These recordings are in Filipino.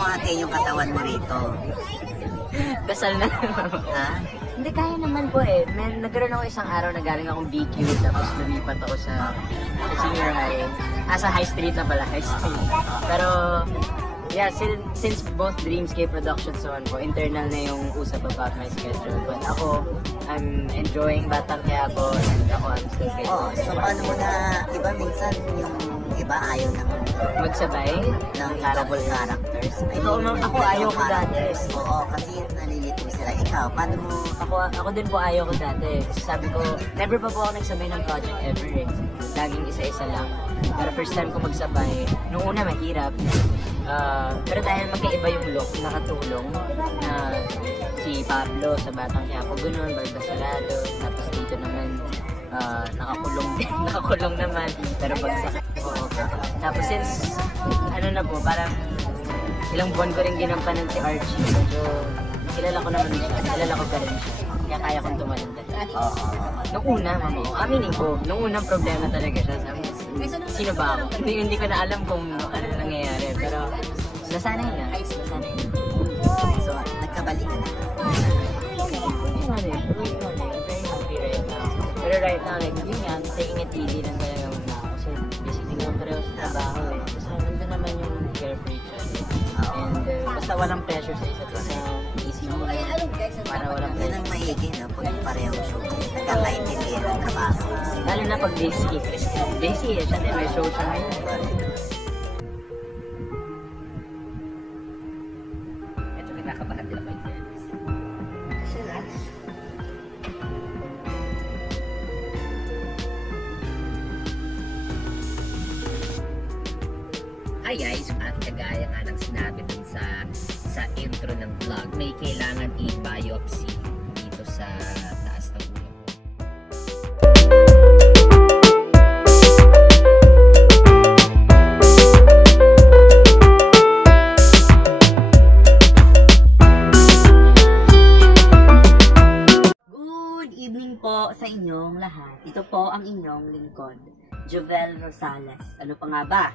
mo ate yung katawan mo rito? Dasal na naman. Ha? Hindi, kaya naman po eh. Nagkaroon ako isang araw na galing akong BQ, tapos lumipat ako sa senior high. Sa high street na pala, high street. Pero, yeah, since both Dreamscape Productions on po, internal na yung usap about my schedule. But ako, I'm enjoying Batang Quiapo, and ako, I'm still getting Oh, so paano mo na, iba minsan yung iba ayaw ng magsabay ng double characters. Ito, ako ayaw ko dati. Oo, kasi nalilito sila. Ikaw, paano mo? Ako din po ayaw ko dati. Sabi ko, never pa po ako nagsabay ng project ever eh. Laging isa-isa lang. Pero first time ko magsabay, nung una mahirap. Pero dahil magkaiba yung look, nakatulong na si Pablo sa Batang Quiapo, ganun, Barbasarado. Tapos dito naman, nakakulong naman. Pero bagsak ko. Tapos since, ano na po, parang ilang buwan ko rin ginampanan si Archie. Medyo, kilala ko naman siya. Kilala ko pa rin siya. Kaya kaya kong tumalon talaga. Nung una, aminin ko, nung unang problema talaga siya. Sabi, sino ba ako? Hindi ko na alam kung ano nangyayari. Pero, nasanay na. So, nagkabalikan na. Very happy right now. Pero right now, like, yun nga, taking it easy lang talaga muna ako. Kasi busy din yung pareho sa trabaho eh. Kasi nandun naman yung carefree siya. And basta walang pressure sa isa't isa. Easy mo lang. Para walang Yun pressure. ang maigi, no? Pag pareho show. Nagkakaintindihan ang trabaho. Lalo na pag busy. Busy eh. Siya din, may show siya ngayon. Ito, kinakabahan din ako. Hi guys, at kagaya nga ng sinabi dun sa intro ng vlog, may kailangan i-biopsy dito sa taas ng ulo ko. Good evening po sa inyong lahat. Ito po ang inyong lingkod, Jovel Rosales. Ano pa nga ba?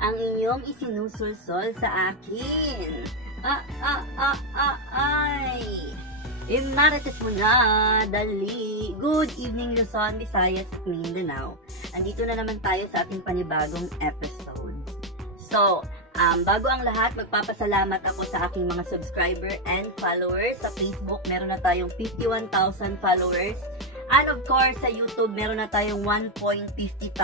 Ang inyong isinusulsol sa akin. Ay! Imarites mo na, dali. Good evening, Luzon, Visayas, at Mindanao. Andito na naman tayo sa ating panibagong episode. So, bago ang lahat, magpapasalamat ako sa aking mga subscriber and followers. Sa Facebook, meron na tayong 51,000 followers. And of course, sa YouTube, meron na tayong 1,50,000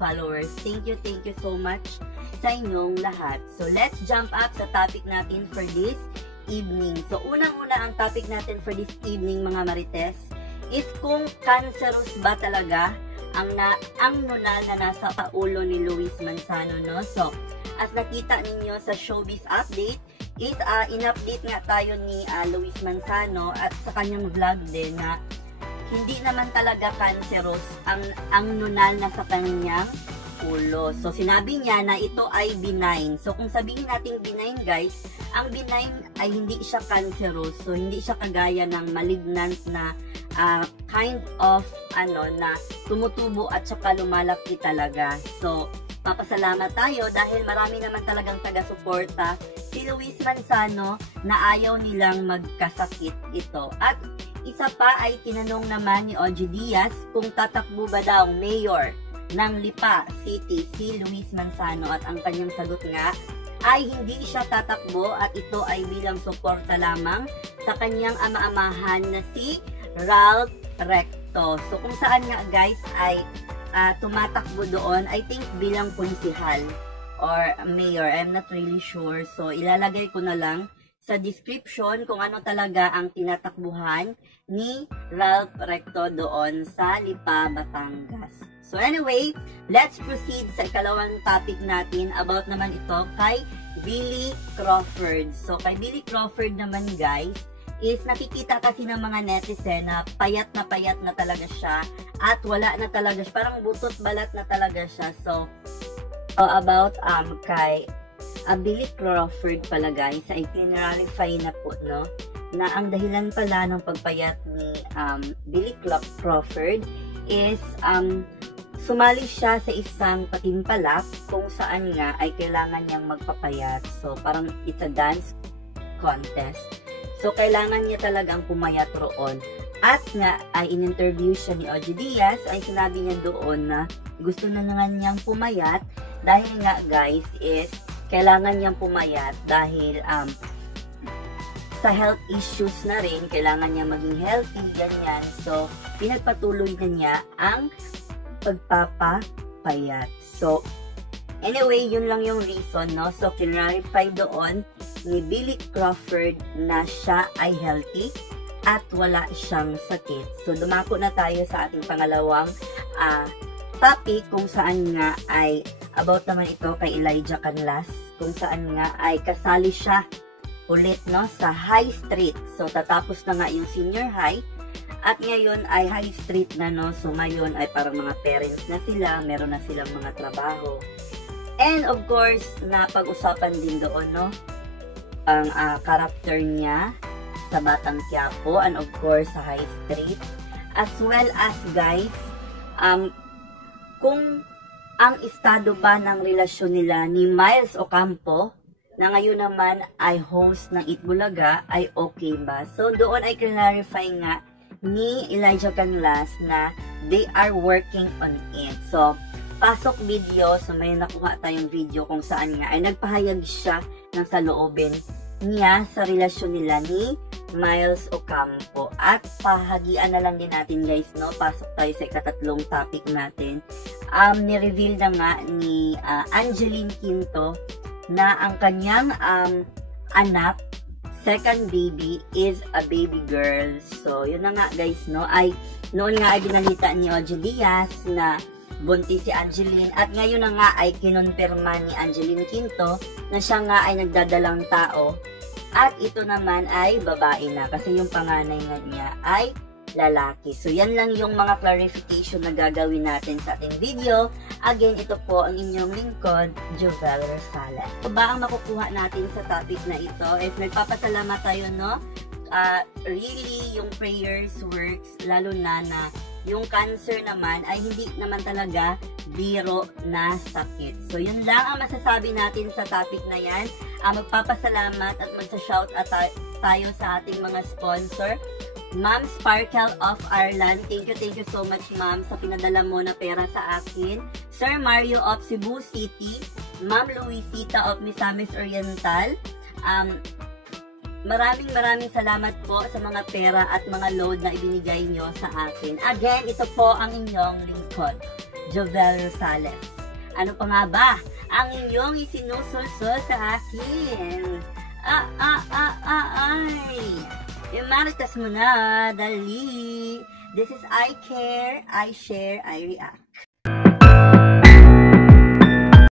followers. Thank you so much sa inyong lahat. So, let's jump up sa topic natin for this evening. So, unang-una ang topic natin for this evening, mga Marites, is kung cancerous ba talaga ang nunal na nasa ulo ni Luis Manzano, no? So, as nakita ninyo sa Showbiz Update, is in-update nga tayo ni Luis Manzano at sa kanyang vlog din na hindi naman talaga cancerous ang nunal na sa kanyang ulo. So, sinabi niya na ito ay benign. So, kung sabihin natin benign, guys, ang benign ay hindi siya cancerous. So, hindi siya kagaya ng malignant na kind of, na tumutubo at saka lumalaki talaga. So, papasalamat tayo dahil marami naman talagang taga-suporta si Luis Manzano na ayaw nilang magkasakit ito. At isa pa ay tinanong naman ni Ogie Diaz kung tatakbo ba daw mayor ng Lipa City si Luis Manzano, at ang kanyang sagot nga ay hindi siya tatakbo at ito ay bilang suporta lamang sa kanyang ama-amahan na si Ralph Recto. So kung saan nga guys ay tumatakbo doon, I think bilang konsihal or mayor, I'm not really sure. So ilalagay ko na lang sa description kung ano talaga ang tinatakbuhan ni Ralph Recto doon sa Lipa, Batangas. So anyway, let's proceed sa ikalawang topic natin about naman ito kay Billy Crawford. So kay Billy Crawford naman guys, is nakikita kasi ng mga netizen na payat na talaga siya at wala na talaga siya, parang butot balat na talaga siya. So about kay Billy Crawford pala guys, ay kinarify na po, no, na ang dahilan pala ng pagpayat ni Billy Crawford is sumali siya sa isang patimpalak kung saan nga ay kailangan niyang magpapayat. So, parang it's a dance contest. So, kailangan niya talagang pumayat roon. At nga, ay in-interview siya ni Ogie Diaz, ay sinabi niya doon na gusto na naman niyang pumayat dahil nga guys is kailangan niyang pumayat dahil sa health issues na rin, kailangan niya maging healthy, ganyan. So, pinagpatuloy na niya ang pagpapapayat. So, anyway, yun lang yung reason, no? So, kinarify doon ni Billy Crawford na siya ay healthy at wala siyang sakit. So, dumako na tayo sa ating pangalawang topic kung saan nga ay about naman ito kay Elijah Canlas, kung saan nga ay kasali siya ulit, no, sa high street. So, tatapos na nga yung senior high at ngayon ay high street na, no. So, ngayon ay parang mga parents na sila, meron na silang mga trabaho. And of course, napag-usapan din doon, no, ang character niya sa Batang Quiapo and of course sa high street. As well as guys, kung ang estado ba ng relasyon nila ni Miles Ocampo na ngayon naman ay host ng Eat Bulaga ay okay ba? So doon ay clarify nga ni Elijah Canlas na they are working on it. So pasok video, so may nakuha tayong video kung saan nga ay nagpahayag siya ng saloobin niya sa relasyon nila ni Miles Ocampo. At pahagian na lang din natin guys, no, pasok tayo sa ikatatlong topic natin. Ni-reveal na nga ni Angeline Quinto na ang kanyang anak, second baby, is a baby girl. So, yun na nga guys, no, ay noon nga ay binalita ni Ogie Diaz na buntis si Angeline at ngayon na nga ay kinonfirma ni Angeline Quinto na siya nga ay nagdadalang tao at ito naman ay babae na kasi yung panganay nga niya ay lalaki. So, yan lang yung mga clarification na gagawin natin sa ating video. Again, ito po ang inyong lingkod, Jovel Rosales. So, ba ang makukuha natin sa topic na ito? If nagpapasalamat tayo, no? Really, yung prayers works, lalo na yung cancer naman ay hindi naman talaga biro na sakit. So, yun lang ang masasabi natin sa topic na yan. Magpapasalamat at magsa-shout tayo sa ating mga sponsor. Ma'am Sparkle of Ireland, thank you so much ma'am sa pinadala mo na pera sa akin. Sir Mario of Cebu City, Ma'am Luisita of Misamis Oriental, maraming salamat po sa mga pera at mga load na ibinigay nyo sa akin. Again, ito po ang inyong lingkod, Jovel Rosales. Ano pa nga ba ang inyong isinusulsul sa akin? Imaritas mo na, dali. This is I Care, I Share, I React.